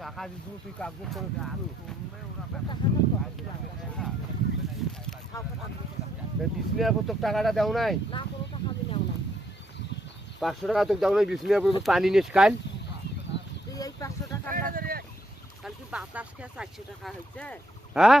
টাকা দিত তুই কাগজ করে টাকাটা দেও নাই পাঁচশো টাকা নাই পানি নিস কাল এই পাঁচশো টাকা কি বাতাস খেয়ে চারশো টাকা হয়েছে। হ্যাঁ?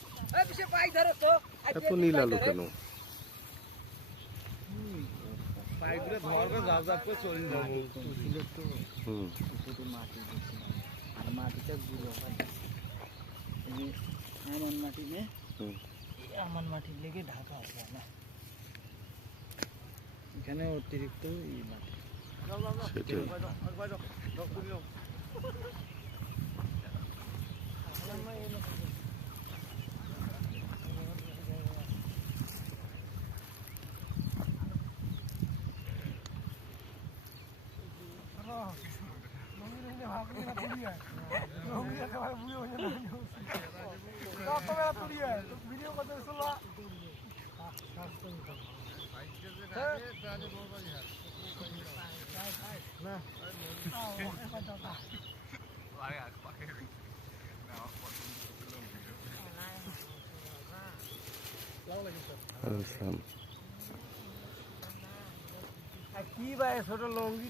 এত নীল আলু কেন? আর মাটিটা গুঁড়ো হয় আমন মাটি নে আমন মাটির লেগে ঢাকা হয় না এখানে অতিরিক্ত এই মাটি। কি ভাই ছোট লঙ্গি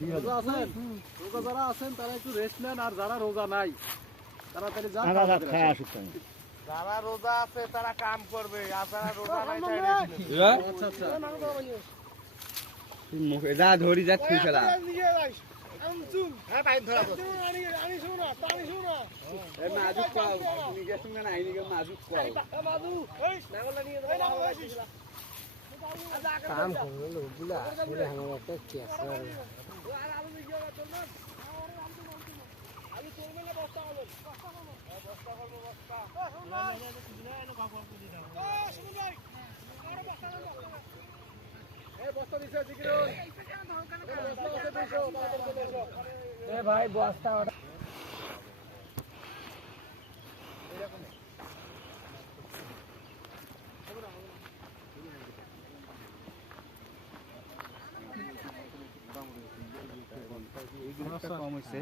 রোজা আছেন? রোজা যারা আছেন তারা একটু রেস্ট নেন আর যারা রোজা নাই তাড়াতাড়ি যান যারা রোজা আছে তারা কাম করবে আর যারা রোজা নাই আচ্ছা আচ্ছা। যা ধরি যা খুই ফেলা মাজুক পাও তুমি গেছো না আইনি গে মাজুক পাও কাম করবে লোকগুলা আসলে আমার একটা ক্যাসার ভাই বস্তা কম হয়েছে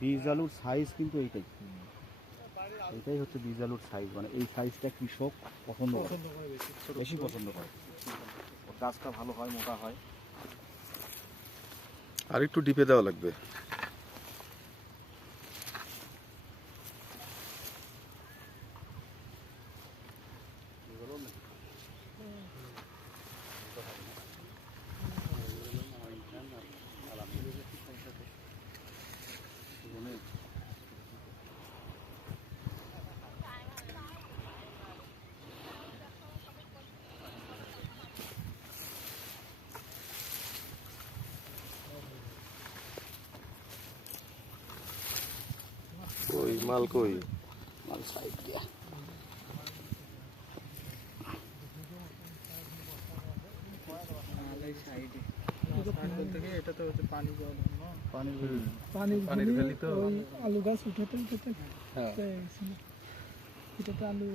বীজ আলুর সাইজ কিন্তু এইটাই। এটাই হচ্ছে বীজ আলুর সাইজ মানে এই সাইজটা কৃষক পছন্দ করে। বেশি। পছন্দ করে। গাছটা ভালো হয় মোটা হয়। আর একটু ডিপে দেওয়া লাগবে। মাল কই? মাল সাইড দিয়া। আলু গাছ উঠাতে উঠাতে হ্যাঁ। এটা তো আলু